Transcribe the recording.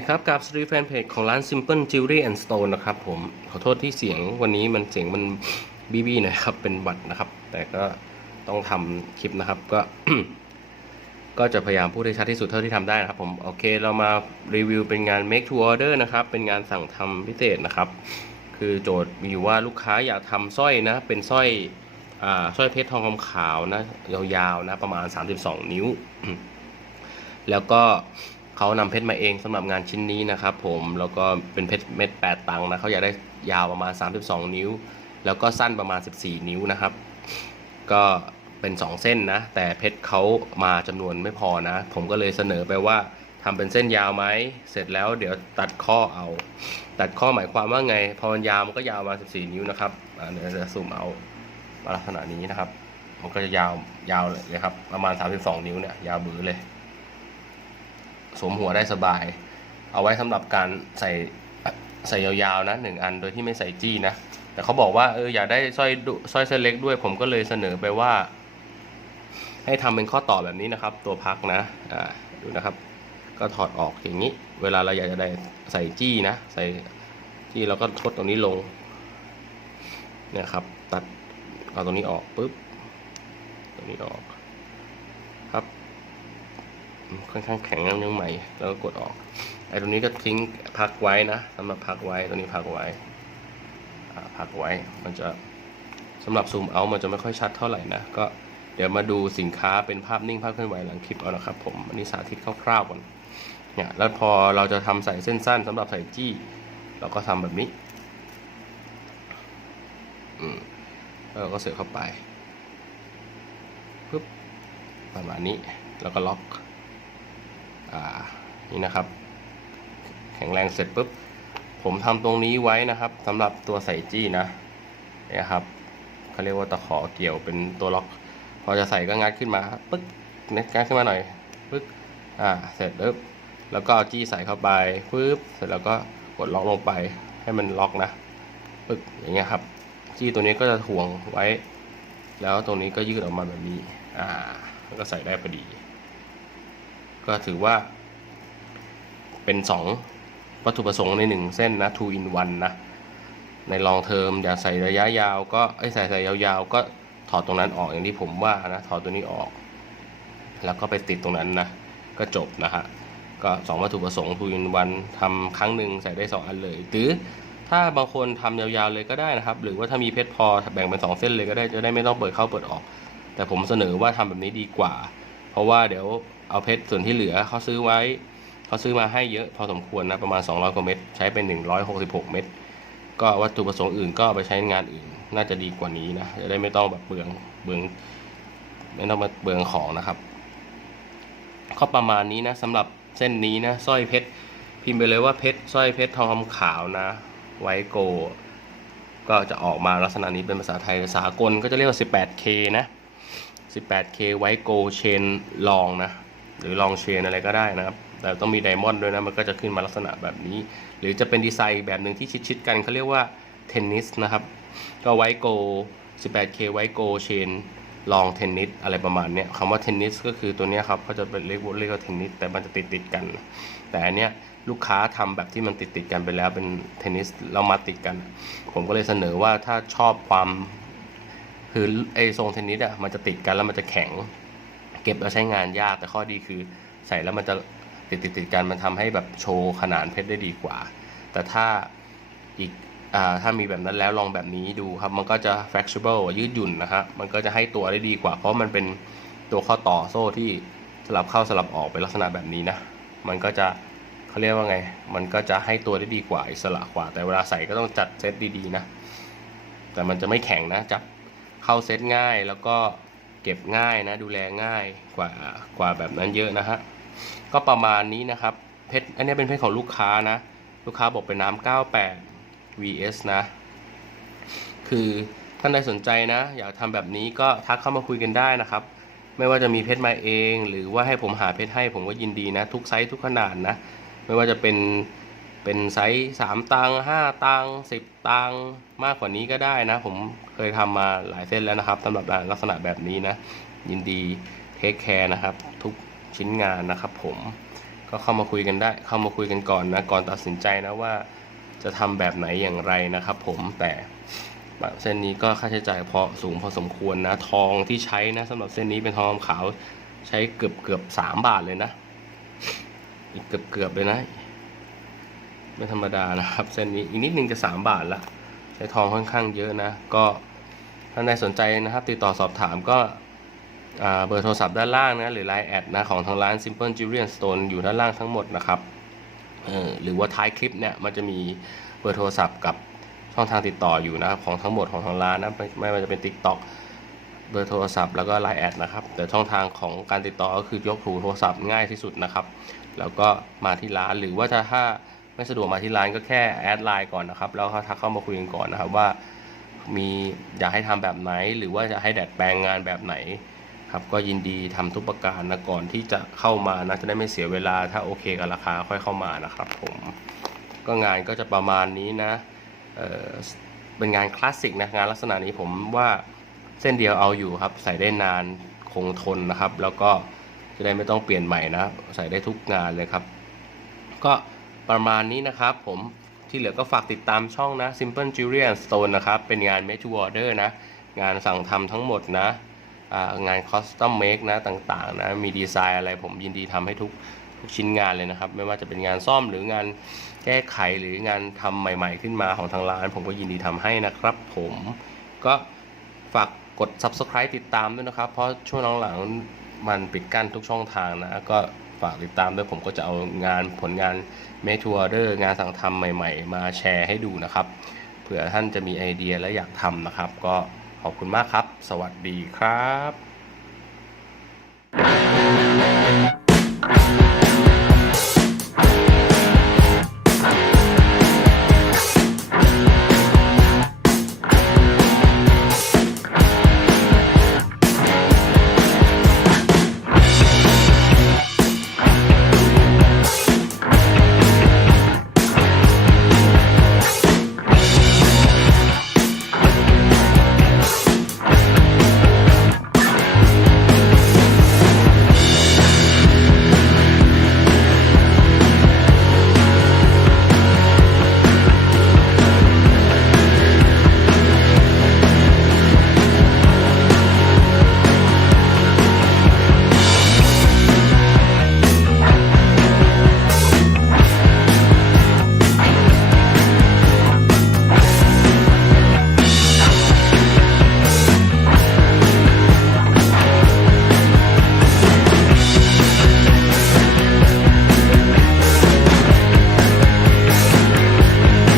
คครับกับสตรีแฟนเพจของร้าน Simple Jewelry and Stone นะครับผม ขอโทษที่เสียงวันนี้มันเสียงมันบีบีหนะครับ เป็นหวัดนะครับ แต่ก็ต้องทำคลิปนะครับ ก็ ก็จะพยายามพูดให้ชัดที่สุดเท่าที่ทำได้นะครับผม โอเค เรามารีวิวเป็นงาน make to order นะครับ เป็นงานสั่งทำพิเศษนะครับ คือโจทย์มีอยู่ว่าลูกค้าอยากทำสร้อยนะ เป็นสร้อย อ่า สร้อยเพชรทองคำขาวนะ ยาวๆนะ ประมาณ 32 นิ้ว แล้วก็ เขานำเพชรมาเองสำหรับงานชิ้นนี้นะครับผมแล้วก็เป็นเพชรเม็ด8ตังค์นะเขาอยากได้ยาวประมาณ 32 นิ้ว แล้วก็สั้นประมาณ 14 นิ้วนะครับ ก็เป็น 2 เส้นนะ แต่เพชรเขามาจำนวนไม่พอนะ ผมก็เลยเสนอไปว่าทำเป็นเส้นยาวไหมเสร็จแล้วเดี๋ยวตัดข้อเอา ตัดข้อหมายความว่าไง พอมันยาวมันก็ยาวมา 14 นิ้วนะครับอ่าเดี๋ยวจะซูมเอาลักษณะนี้นะครับ มันก็จะยาวยาวเลยครับ ประมาณ 32 นิ้วเนี่ยยาวบือเลย สวมหัวได้สบาย เอาไว้สำหรับการใส่ใส่ยาวๆนะหนึ่งอันโดยที่ไม่ใส่จี้นะ แต่เขาบอกว่าเอออยากได้สร้อยสร้อยเส้นเล็กด้วย ผมก็เลยเสนอไปว่า ให้ทำเป็นข้อต่อแบบนี้นะครับ ตัวพักนะอ่าดูนะครับ ก็ถอดออกอย่างนี้ เวลาเราอยากจะได้ใส่จี้นะ ใส่จี้เราก็ทดตรงนี้ลงเนี่ยครับ ตัดเอาตรงนี้ออกปุ๊บตรงนี้ออกครับ ค่อนข้างแข็งยังใหม่ แล้วก็กดออกไอ้ตรงนี้ก็ทิ้งพักไว้นะสำหรับพักไว้ตัวนี้พักไว้พักไว้มันจะสำหรับซูมเอามันจะไม่ค่อยชัดเท่าไหร่นะก็เดี๋ยวมาดูสินค้าเป็นภาพนิ่งภาพเคลื่อนไหวหลังคลิปเอานะครับผมอันนี้สาธิตคร่าวๆก่อนเนี่ยแล้วพอเราจะทำใส่เส้นสั้นสำหรับใส่จี้ เราก็ทำแบบนี้อืมแล้วเราก็เสียบเข้าไปปึ๊บประมาณนี้แล้วก็ล็อก นี่นะครับ แข็งแรงเสร็จปุ๊บ ผมทำตรงนี้ไว้นะครับสำหรับตัวใส่จี้นะเนี่ยครับเขาเรียกว่าตะขอเกี่ยวเป็นตัวล็อก พอจะใส่ก็งัดขึ้นมาปึ๊กเน็ตงัดขึ้นมาหน่อยปึ๊กอ่าเสร็จปุ๊บแล้วก็เอาจี้ใส่เข้าไปปึ๊บเสร็จแล้วก็กดล็อกลงไปให้มันล็อกนะปึ๊กอย่างเงี้ยครับจี้ตัวนี้ก็จะถ่วงไว้ แล้วตรงนี้ก็ยืดออกมาแบบนี้ อ่าแล้วก็ใส่ได้พอดี ก็ถือว่า เป็นสองวัตถุประสงค์ในหนึ่งเส้นนะ two in one นะ ในลองเทอมอยากใส่ระยะยาว ก็ไอ้ใส่ใส่ยาวๆ ก็ถอดตรงนั้นออกอย่างที่ผมว่านะถอดตัวนี้ออก แล้วก็ไปติดตรงนั้นนะ ก็จบนะฮะก็สองวัตถุประสงค์ two in one ทำครั้งหนึ่งใส่ได้สองอันเลย หรือถ้าบางคนทำยาวๆเลยก็ได้นะครับ หรือว่าถ้ามีเพชรพอแบ่งเป็นสองเส้นเลยก็ได้จะได้ไม่ต้องเปิดเข้าเปิดออก แต่ผมเสนอว่าทำแบบนี้ดีกว่า เพราะว่าเดี๋ยวเอาเพชรส่วนที่เหลือเขาซื้อไว้เขาซื้อมาให้เยอะพอสมควรนะประมาณ 200กว่าเม็ดใช้เป็น 166 เม็ดก็วัตถุประสงค์อื่นก็ไปใช้งานอื่น น่าจะดีกว่านี้นะจะได้ไม่ต้องแบบเบืองเบืองไม่ต้องมาเบืองของนะครับก็ประมาณนี้นะสำหรับเส้นนี้นะสร้อยเพชรพิมพ์ไปเลยว่าเพชรสร้อยเพชรทองคำขาวนะ ไวโก ก็จะออกมาลักษณะนี้เป็นภาษาไทยสากลก็จะเรียกว่า 18K นะ 18K ไวโกเชนลองนะ หรือลองเชนอะไรก็ได้นะครับ แต่ต้องมีไดมอนด์ด้วยนะ มันก็จะขึ้นมาลักษณะแบบนี้ หรือจะเป็นดีไซน์แบบหนึ่งที่ชิดๆกันเขาเรียกว่าเทนนิสนะครับ ก็ไวโก 18K ไวโกเชนลองเทนนิสอะไรประมาณเนี้ยคำว่าเทนนิสก็คือตัวเนี้ยครับเขาจะเป็นเรียกเรียกว่าเทนนิสแต่มันจะติดติดๆกัน แต่อันเนี้ยลูกค้าทำแบบที่มันติดติดๆกันไปแล้วเป็นเทนนิสแล้วมาติดกัน ผมก็เลยเสนอว่าถ้าชอบความ คือไอทรงเทนนิสอะมันจะติดกันแล้วมันจะแข็ง เก็บแล้วใช้งานยากแต่ข้อดีคือ ใส่แล้วมันจะติดติดติดกันมันทำให้แบบโชว์ขนาดเพชรได้ดีกว่า แต่ถ้าอีกอ่าถ้ามีแบบนั้นแล้วลองแบบนี้ดูครับมันก็จะ flexible ยืดหยุ่นนะครับมันก็จะให้ตัวได้ดีกว่า เพราะมันเป็นตัวข้อต่อโซ่ที่สลับเข้าสลับออกเป็นลักษณะแบบนี้นะมันก็จะเขาเรียกว่าไง มันก็จะให้ตัวได้ดีกว่าอิสระกว่า แต่เวลาใส่ก็ต้องจัดเซตดีๆนะ แต่มันจะไม่แข็งนะจับ เข้าเซตง่ายแล้วก็เก็บง่ายนะดูแลง่ายกว่ากว่าแบบนั้นเยอะนะฮะก็ประมาณนี้นะครับเพชรอันนี้เป็นเพชรของลูกค้านะ ลูกค้าบอกเป็นน้ำ98 vs นะ คือท่านใดสนใจนะ อยากทำแบบนี้ก็ทักเข้ามาคุยกันได้นะครับ ไม่ว่าจะมีเพชรมาเอง หรือว่าให้ผมหาเพชรให้ผมก็ยินดีนะ ทุกไซส์ทุกขนาดนะ ไม่ว่าจะเป็น เป็นไซส์สามตังห้าตังสิบตังมากกว่านี้ก็ได้นะ ผมเคยทำมาหลายเส้นแล้วนะครับสำหรับลักษณะแบบนี้นะ ยินดีเทคแคร์นะครับ ทุกชิ้นงานนะครับผมก็เข้ามาคุยกันได้ เข้ามาคุยกันก่อนนะก่อนตัดสินใจนะว่าจะทำแบบไหนอย่างไรนะครับ ผมแต่เส้นนี้ก็ค่าใช้จ่ายพอสูงพอสมควรนะ ทองที่ใช้นะสำหรับเส้นนี้เป็นทองขาวใช้เกือบเกือบสามบาทเลยนะ อีกเกือบเกือบเลยนะ ไม่ธรรมดานะครับ เส้นนี้อีกนิดนึงจะสามบาทละใช้ทองค่อนข้างเยอะนะ ก็ท่านใดสนใจนะครับ ติดต่อสอบถามก็เบอร์โทรศัพท์ด้านล่างนะหรือ Line แอดนะของทางร้าน Simple Jewelry and Stone อยู่ด้านล่างทั้งหมดนะครับหรือว่าท้ายคลิปเนี่ยมันจะมีเบอร์โทรศัพท์กับช่องทางติดต่ออยู่นะครับของทั้งหมดของทางร้านนะไม่ไม่ว่าจะเป็น TikTok เบอร์โทรศัพท์แล้วก็ Line แอดนะครับแต่ช่องทางของการติดต่อก็คือยกหูโทรศัพท์ง่ายที่สุดนะครับ แล้วก็มาที่ร้านหรือว่าจะถ้า ไม่สะดวกมาที่ร้านก็แค่แอดไลน์ก่อนนะครับ แล้วเขาทักเข้ามาคุยกันก่อนนะครับว่า มีอยากให้ทำแบบไหน หรือว่าจะให้ดัดแปลงงานแบบไหนครับก็ยินดีทำทุกประการนะก่อนที่จะเข้ามานะจะได้ไม่เสียเวลาถ้าโอเคกับราคาค่อยเข้ามานะครับ ผมก็งานก็จะประมาณนี้นะเออเป็นงานคลาสสิกนะงานลักษณะนี้ผมว่าเส้นเดียวเอาอยู่ครับ ใส่ได้นานคงทนนะครับ แล้วก็จะได้ไม่ต้องเปลี่ยนใหม่นะ ใส่ได้ทุกงานเลยครับ ก็ ประมาณนี้นะครับผมที่เหลือก็ฝากติดตามช่องนะ Simple Jewelry and Stone นะครับ เป็นงาน made to order นะ งานสั่งทำทั้งหมดนะงาน custom make นะต่างๆนะ มีดีไซน์อะไรผมยินดีทำให้ทุกทุกชิ้นงานเลยนะครับ ไม่ว่าจะเป็นงานซ่อมหรืองานแก้ไขหรืองานทำใหม่ ๆ ขึ้นมาของทางร้าน ผมก็ยินดีทำให้นะครับ ผมก็ฝากกด subscribe ติดตามด้วยนะครับ เพราะช่วงหลังๆมันปิดกั้นทุกช่องทางนะก็ ฝากติดตามด้วยผมก็จะเอางานผลงานเมทัวร์เดอร์งานสั่งทำใหม่ ๆ มาแชร์ให้ดูนะครับ เผื่อท่านจะมีไอเดียและอยากทำนะครับ ก็ขอบคุณมากครับ สวัสดีครับ